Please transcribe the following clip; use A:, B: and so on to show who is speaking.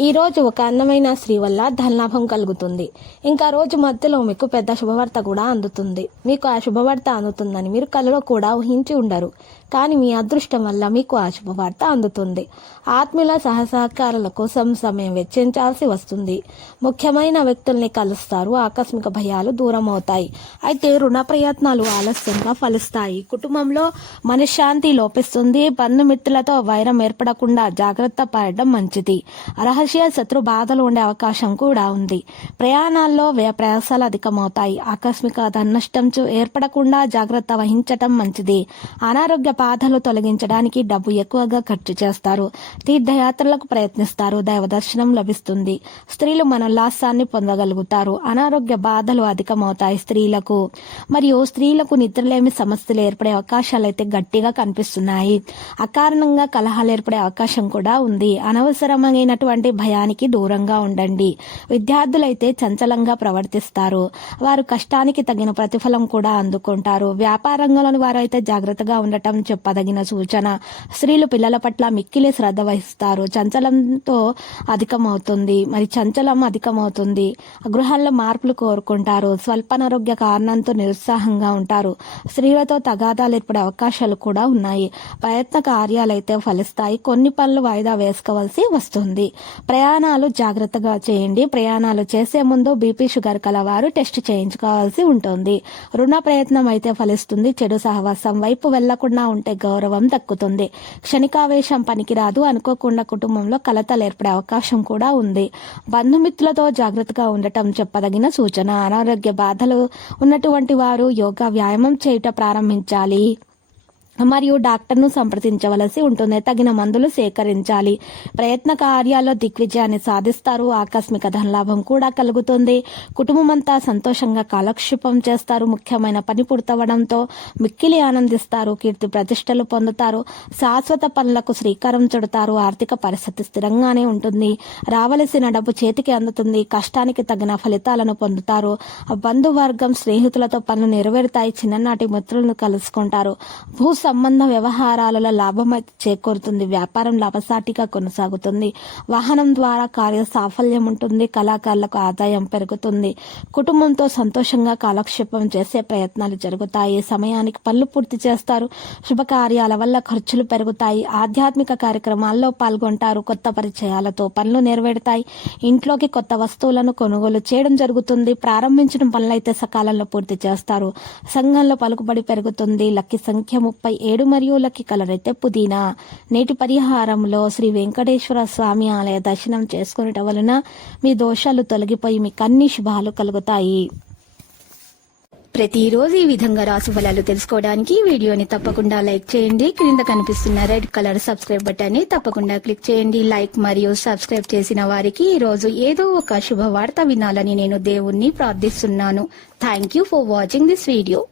A: ఈ రోజు ఒక అందమైన స్త్రీ వల్ల ధనలాభం కలుగుతుంది. ఇంకా రోజు మధ్యలో మీకు పెద్ద శుభవార్త కూడా అందుతుంది. మీకు ఆ శుభవార్త అందుతుందని మీరు కలలో కూడా ఊహించి ఉండరు. కానీ మీ అదృష్టం వల్ల మీకు ఆ శుభవార్త అందుతుంది. ఆత్మీయుల సహసహకారాల కోసం సమయం వెచ్చించాల్సి వస్తుంది. ముఖ్యమైన వ్యక్తుల్ని కలుస్తారు. ఆకస్మిక భయాలు దూరం అవుతాయి అయితే రుణ ప్రయత్నాలు ఆలస్యంగా ఫలిస్తాయి. కుటుంబంలో మనశ్శాంతి లోపిస్తుంది. బంధుమిత్రులతో వైరం ఏర్పడకుండా జాగ్రత్త పడడం మంచిది. రహస్య శత్రు బాధలు ఉండే అవకాశం కూడా ఉంది. ప్రయాణాల్లో వ్యయ ప్రయాసాలు అధికమవుతాయి. ఆకస్మిక ధననష్టం ఏర్పడకుండా జాగ్రత్త వహించటం మంచిది. అనారోగ్య బాధలు తొలగించడానికి డబ్బు ఎక్కువగా ఖర్చు చేస్తారు. తీర్థయాత్రలకు ప్రయత్నిస్తారు. దైవ దర్శనం లభిస్తుంది. స్త్రీలు మనోల్లాసాన్ని పొందగలుగుతారు. అనారోగ్య బాధలు అధికమవుతాయి స్త్రీలకు. మరియు స్త్రీలకు నిద్రలేమి సమస్యలు ఏర్పడే అవకాశాలు అయితే గట్టిగా కనిపిస్తున్నాయి. అకారణంగా కలహాలు ఏర్పడే అవకాశం కూడా ఉంది. అనవసరమైనటువంటి భయానికి దూరంగా ఉండండి. విద్యార్థులైతే చంచలంగా ప్రవర్తిస్తారు. వారు కష్టానికి తగిన ప్రతిఫలం కూడా అందుకుంటారు. వ్యాపారంగంలోని వారు అయితే జాగ్రత్తగా ఉండటం చెప్పదగిన సూచన. స్త్రీలు పిల్లల పట్ల మిక్కిలి శ్రద్ధ వహిస్తారు. చంచలంతో అధికమవుతుంది. మరి చంచలం అధికమవుతుంది. గృహాల్లో మార్పులు కోరుకుంటారు. స్వల్పనారోగ్య కారణంతో నిరుత్సాహంగా ఉంటారు. స్త్రీలతో తగాదాలు ఏర్పడే అవకాశాలు కూడా ఉన్నాయి. ప్రయత్న కార్యాలైతే ఫలిస్తాయి. కొన్ని పనులు వాయిదా వేసుకోవాల్సి వస్తుంది. ప్రయాణాలు జాగ్రత్తగా చేయండి. ప్రయాణాలు చేసే ముందు బీపీ షుగర్ కలవారు టెస్ట్ చేయించుకోవాల్సి ఉంటుంది. రుణ ప్రయత్నం అయితే ఫలిస్తుంది. చెడు సహవాసం వైపు వెళ్ళకుండా ఉంటే గౌరవం దక్కుతుంది. క్షణికావేశం పనికిరాదు అనుకోకుండా కుటుంబంలో కలతలు ఏర్పడే అవకాశం కూడా ఉంది. బంధుమిత్రులతో జాగ్రత్తగా ఉండటం చెప్పదగిన సూచన. అనారోగ్య బాధలు ఉన్నటువంటి వారు యోగా వ్యాయామం చేయుట ప్రారంభించాలి. మరియు డాక్టర్ను సంప్రదించవలసి ఉంటుంది తగిన మందులు సేకరించాలి. ప్రయత్న కార్యాల్లో దిగ్విజయాన్ని సాధిస్తారు. ఆకస్మిక ధనలాభం కూడా కలుగుతుంది. కుటుంబం అంతా సంతోషంగా కాలక్షేపం చేస్తారు. ముఖ్యమైన పని పూర్తవడంతో మిక్కిలి ఆనందిస్తారు. కీర్తి ప్రతిష్టలు పొందుతారు. శాశ్వత పనులకు శ్రీకారం చుడతారు. ఆర్థిక పరిస్థితి స్థిరంగానే ఉంటుంది. రావలసిన డబ్బు చేతికి అందుతుంది. కష్టానికి తగిన ఫలితాలను పొందుతారు. బంధువర్గం స్నేహితులతో పనులు నెరవేరుతాయి. చిన్ననాటి మిత్రులను కలుసుకుంటారు. భూ సంబంధ వ్యవహారాలలో లాభం చేకూరుతుంది. వ్యాపారం లాభసాటిగా కొనసాగుతుంది. వాహనం ద్వారా కార్య సాఫల్యం ఉంటుంది. కళాకారులకు ఆదాయం పెరుగుతుంది. కుటుంబంతో సంతోషంగా కాలక్షేపం చేసే ప్రయత్నాలు జరుగుతాయి. సమయానికి పనులు పూర్తి చేస్తారు. శుభకార్యాల వల్ల ఖర్చులు పెరుగుతాయి. ఆధ్యాత్మిక కార్యక్రమాల్లో పాల్గొంటారు. కొత్త పరిచయాలతో పనులు నెరవేరుతాయి. ఇంట్లోకి కొత్త వస్తువులను కొనుగోలు చేయడం జరుగుతుంది. ప్రారంభించిన పనులైతే సకాలంలో పూర్తి చేస్తారు. సంఘంలో పలుకుబడి పెరుగుతుంది. లక్కీ సంఖ్య ముప్పై ఏడు మరియు కల రెత్తెప్పు దీన పుదీనా. నేటి పరిహారంలో శ్రీ వెంకటేశ్వర స్వామి ఆలయ దర్శనం చేసుకునేట వలన మీ దోషాలు తొలగిపోయి మీకు అన్ని శుభాలు కలుగుతాయి.
B: ప్రతిరోజు ఈ విధంగా రాసు ఫలాలు తెలుసుకోవడానికి వీడియోని తప్పకుండా లైక్ చేయండి. క్రింద కనిపిస్తున్న రెడ్ కలర్ సబ్స్క్రైబ్ బటన్ని తప్పకుండా క్లిక్ చేయండి. లైక్ మరియు సబ్స్క్రైబ్ చేసిన వారికి ఈ రోజు ఏదో ఒక శుభవార్త వినాలని నేను దేవుణ్ణి ప్రార్థిస్తున్నాను. Thank you for watching this video